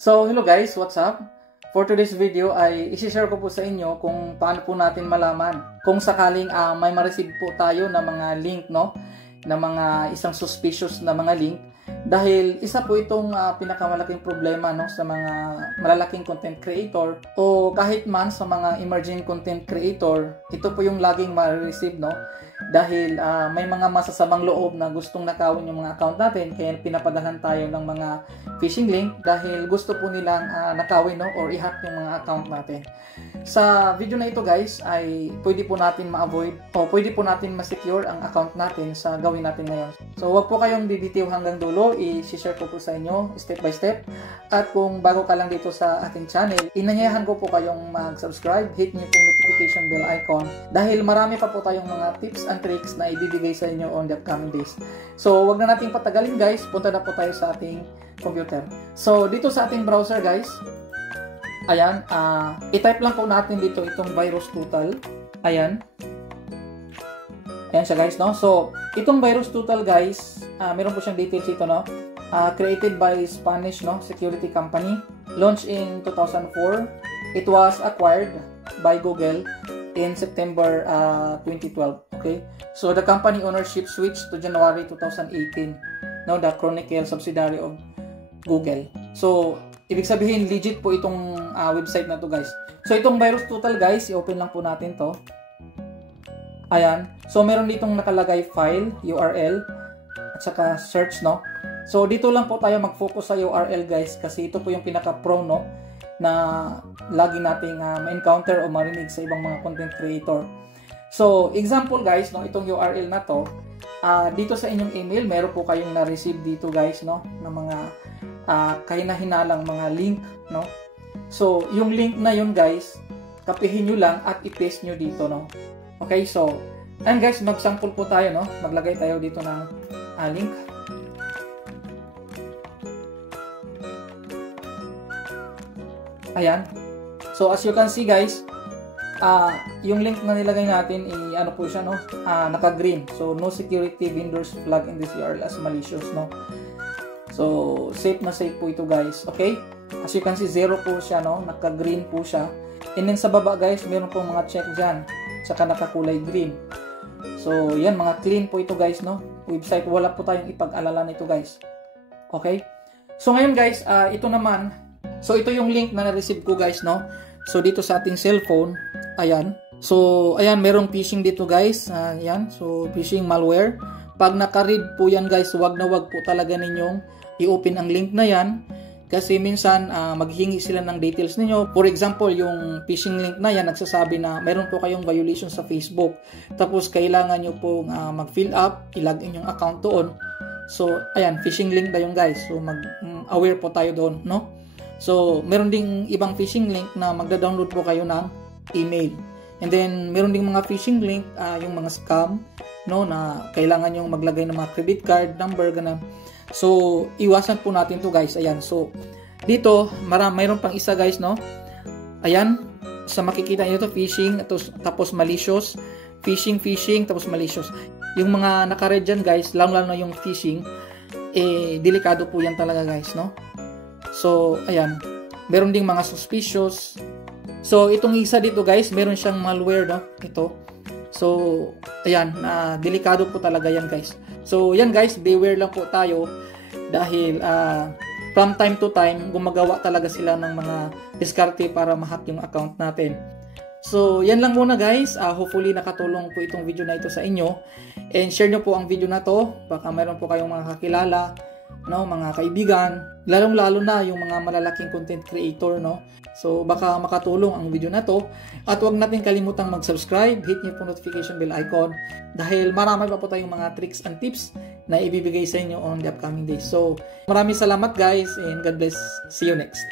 So, hello guys, what's up? For today's video ay isi-share ko po sa inyo kung paano po natin malaman kung sakaling may ma-receive po tayo na mga link, no? Na mga isang suspicious na mga link. Dahil isa po itong pinakamalaking problema, no, sa mga malalaking content creator o kahit man sa mga emerging content creator. Ito po yung laging ma-receive, no? Dahil may mga masasamang loob na gustong nakawin yung mga account natin, kaya pinapadalhan tayo ng mga phishing link dahil gusto po nilang nakawin, no, or i-hack yung mga account natin. Sa video na ito guys ay pwede po natin ma-avoid o pwede po natin ma-secure ang account natin sa gawin natin ngayon. So wag po kayong bibitiw hanggang dulo, i-share ko po sa inyo step by step. At kung bago ka lang dito sa ating channel, inanyayahan ko po kayong mag-subscribe, hit niyo pong notification bell icon dahil marami pa po tayong mga tips and tricks na ibibigay sa inyo on the upcoming days. So wag na nating patagalin guys, punta na po tayo sa ating computer. So dito sa ating browser guys, ayan, i-type lang po natin dito itong virus total. Ayan. Ayan siya guys, no? So, itong virus total guys, meron po siyang details ito, no? Created by Spanish, no, security company. Launched in 2004. It was acquired by Google in September 2012. Okay? So, the company ownership switched to January 2018. No, the Chronicle subsidiary of Google. So, ibig sabihin, legit po itong website na to guys. So, itong virus total guys, i-open lang po natin to. Ayan. So, meron ditong nakalagay file, URL, at saka search, no? So, dito lang po tayo mag-focus sa URL guys, kasi ito po yung pinaka-pro, no, na lagi nating ma-encounter o marinig sa ibang mga content creator. So, example guys, no, itong URL na to, dito sa inyong email, meron po kayong na-receive dito guys, no, ng mga kahina-hinalang mga link, no? So, yung link na yun guys, kapihin nyo lang at i-paste nyo dito, no? Okay, so, and guys, mag-sample po tayo, no? Maglagay tayo dito ng link. Ayan. So, as you can see guys, yung link na nilagay natin, ano po siya, no? Naka-green. So, no security vendors flag in this URL as malicious, no? So, safe na safe po ito guys. Okay? As you can see, 0 po siya, no? Naka-green po siya. And then sa baba guys, meron pong mga check dyan. Saka nakakulay green. So, yan, mga clean po ito guys, no? Website, wala po tayong ipag-alala nito guys. Okay? So, ngayon guys, ito naman. So, ito yung link na na-receive ko guys, no? So, dito sa ating cellphone, ayan. So, ayan, merong phishing dito guys. Ayan, so, phishing malware. Pag naka-read po yan guys, wag na wag po talaga ninyong i-open ang link na yan. Kasi minsan maghihingi sila ng details ninyo. For example, yung phishing link na yan nagsasabi na mayroon po kayong violation sa Facebook. Tapos kailangan nyo pong mag-fill up, i-login yung account doon. So, ayan, phishing link na yung guys. So, aware po tayo doon, no? So, meron ding ibang phishing link na magda-download po kayo ng email. And then, meron ding mga phishing link, yung mga scam, no, na kailangan nyo maglagay ng mga credit card number, ganun. So, iwasan po natin to guys. Ayan. So, dito, mayroon pang isa guys, no? Ayan. Sa makikita nyo to, phishing, tapos malicious. Phishing, tapos malicious. Yung mga naka-red dyan guys, lalo na yung phishing, delikado po yan talaga guys, no? So, ayan. Meron ding mga suspicious. So, itong isa dito guys, meron siyang malware, no? Ito. So, ayan, delikado po talaga yan guys. So, yan guys, beware lang po tayo dahil from time to time, gumagawa talaga sila ng mga diskarte para ma-hack yung account natin. So, yan lang muna guys. Hopefully, nakatulong po itong video na ito sa inyo. And share nyo po ang video na to. Baka mayroon po kayong mga kakilala, no, mga kaibigan, lalong-lalo na yung mga malalaking content creator, no. So, baka makatulong ang video na to. At huwag natin kalimutang mag-subscribe, hit niyo po notification bell icon dahil marami pa po tayong mga tricks and tips na ibibigay sa inyo on the upcoming days. So, maraming salamat guys and God bless. See you next.